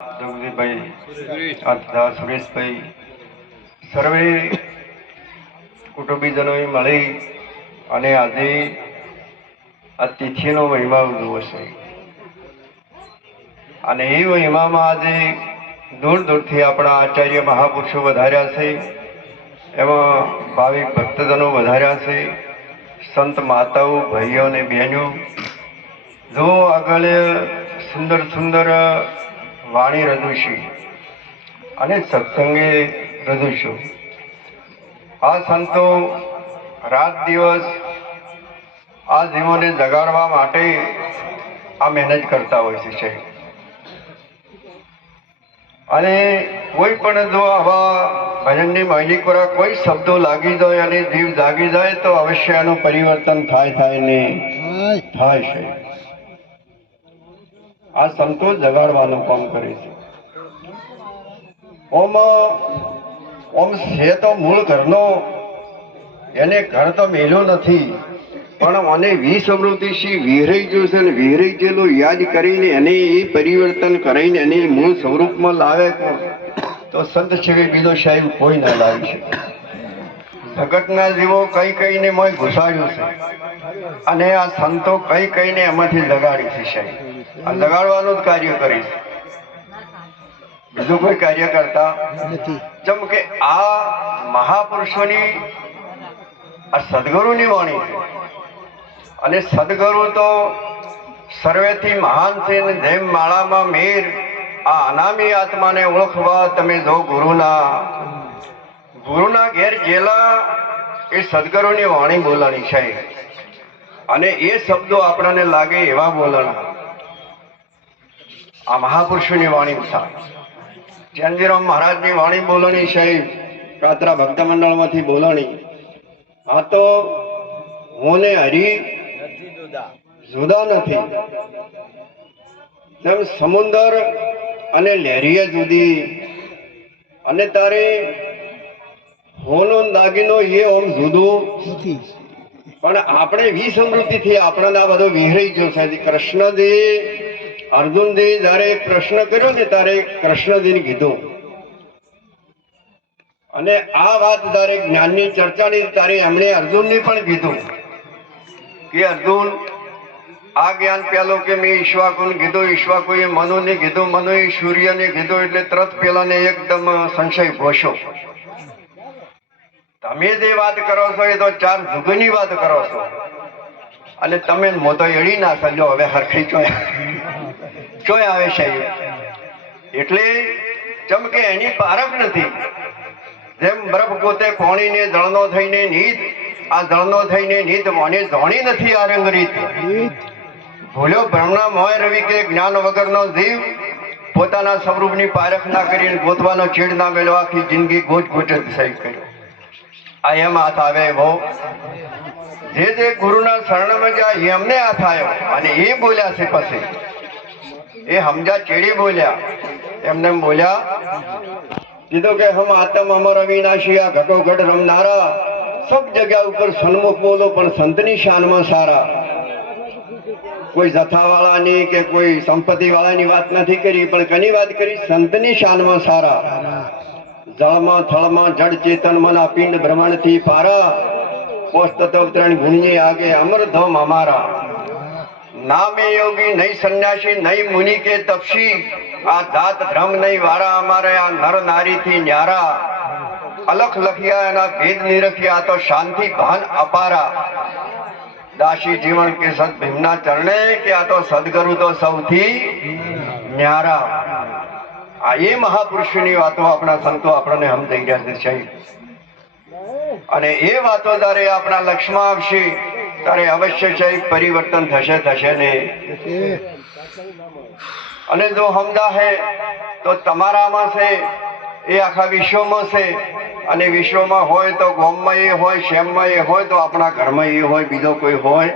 જગદીશભાઈ સુરેશભાઈ, સર્વે કુટુંબીજનોએ મળી અને આજે આ તિથિનો મહિમા ઉજવો છે અને એ મહિમામાં આજે દૂર દૂરથી આપણા આચાર્ય મહાપુરુષો વધાર્યા છે. એમાં ભાવિક ભક્તજનો વધાર્યા છે. સંત માતાઓ, ભાઈઓ અને બહેનો. જો આગળ સુંદર સુંદર વાણી રજૂ અને સત્સંગે રજૂ આ સંતો રાત દિવસ આ જીવોને જગાડવા માટે આ મહેનત કરતા હોય છે અને કોઈ પણ જો આવા ભજનની માહિતી પર કોઈ શબ્દો લાગી જાય અને જીવ જાગી જાય તો અવશ્ય એનું પરિવર્તન થાય થાય ને થાય. છે આ સંતો જગાડવાનું કામ કરે છે. ઓમ ઓમ છે તો મૂળ ઘરનો, એને ઘર તો મેલો નથી, પણ મને વિસ્મૃતિ શી વિહરાઈ ગયો છે ને વિહરાઈ ગયેલો યાદ કરીને એને એ પરિવર્તન કરીને એને મૂળ સ્વરૂપમાં લાવે તો સંત સિવાય બીજો સાહેબ કોઈ ના લાવી શકે. જગતના જીવો કઈ કઈને મોય ઘુસાડ્યું છે. અને આ સંતો કઈ કઈને એમાંથી લગાડી છે સાહેબ. આ લગાડવાનું જ કાર્ય કરીશ. બીજું કોઈ કાર્ય કરતા નથી. જેમ કે આ મહાપુરુષોની આ સદગુરુની વાણી છે. અને સદગુરુ તો સર્વેથી મહાન છે ને જેમ માળામાં મેર આ અનામી આત્માને ઓળખવા તમે જો ગુરુના. ગુરુના ઘેર ગયેલા એ સદગુરુની વાણી બોલાણી છે. અને એ શબ્દો આપણને લાગે એવા બોલણા. આ મહાપુરુષોની વાણી ચંદીરામ મહારાજની વાણી બોલણી સાહેબ કાતરા ભક્ત મંડળમાંથી બોલણી. આ તો હું ને હરી જુદા નથી. જેમ સમુદર અને લહેરીએ જુદી. અને તારે હોનો દાગીનો એ ઓમ જુદું. પણ આપણે વિસમૃતિથી આપણને આ બધો વિહરાઈ ગયો છે. કૃષ્ણજી. અર્જુનજી, જયારે પ્રશ્ન કર્યો ને, ત્યારે કૃષ્ણજીને કીધું. અને આ વાત તારે જ્ઞાનની ચર્ચાની તારે એમણે અર્જુનને પણ કીધું કે, અર્જુન, આ જ્ઞાન પેલો કે મેં ઈશ્વાકુને કીધું, ઈશ્વાકુએ મનુને કીધું, મનુએ સૂર્યને કીધું, એટલે તરત પેલાને એકદમ સંશય ભોશો તમે જે વાત કરો છો, એ તો ચાર જુગની વાત કરો છો. અને તમે મોતો એડી ના સજો, હવે હરખી ચોય. ચોય આવે છે એટલે જેમ કે એની પારખ નથી. જેમ બરફ પોતે પોણીને જળનો થઈને નીત, આ જળનો થઈને નીત મોને ધોણી નથી આ રંગ રીત. ભૂલ્યો બ્રહ્મણા મોય રવિ કે જ્ઞાન વગરનો જીવ, પોતાના સ્વરૂપની પારખ ના કરીને ગોતવાનો ચીડ ના મેળવા આખી જિંદગી ગોચ ગોચ જ કર્યો આ એમ હાથ આવે એવો. જે જે ગુરુના શરણમાં ગયા, એમને હાથ આવ્યો. અને એ બોલ્યા છે પછી એ હમજા ચેડી બોલ્યા. એમને બોલ્યા, કીધું કે હમ આત્મ અમર અવિનાશી આ ઘટો ઘટ રમનારા. સબ જગ્યા ઉપર સન્મુખ બોલો, પણ સંતની શાનમાં સારા. કોઈ જથાવાળાની કે કોઈ સંપત્તિ વાળાની વાત નથી કરી, પણ કની વાત કરી? સંતની શાનમાં સારા. જળમાં, થળમાં જડ ચેતન મન પિંડ બ્રહ્માંડથી પારા પોસ્ત ત્રણ ગુણની આગે અમરધામ અમારા. નામે યોગી નહીં સંન્યાસી, નહીં મુનિ કે તપસી. આ જાત ધર્મ નહીં વારા અમારે, આ નર નારી થી ન્યારા. અલખ લખ્યા એના ભેદ નિરખ્યા તો શાંતિ ભાન અપારા. દાસી જીવન કે સદ ભીમના ચરણે કે આ તો સદગુરુ તો સૌથી ન્યારા. આ એ મહાપુરુષની વાતો આપણા સંતો આપણને સમજાઈ ગયા છે અને એ વાતો જ્યારે આપણા લક્ષમાં આવશે ત્યારે અવશ્ય છે, પરિવર્તન થશે થશે ને. અને જો હમદા હે, તો તમારામાં છે, એ આખા વિશ્વમાં છે. અને વિશ્વમાં હોય તો ગોમમાં એ હોય, શેમમાં એ હોય, તો આપણા ઘરમાં એ હોય, બીજો કોઈ હોય.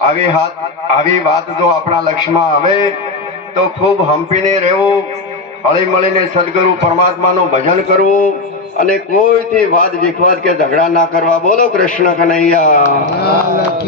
આવી હાથ, આવી વાત જો આપણા લક્ષમાં આવે, તો ખૂબ હંપીને રહેવું. હળી મળીને સદગુરુ પરમાત્માનું ભજન કરવું અને કોઈથી વાદ વિખવાદ કે ઝઘડા ના કરવા, બોલો કૃષ્ણ કનૈયા.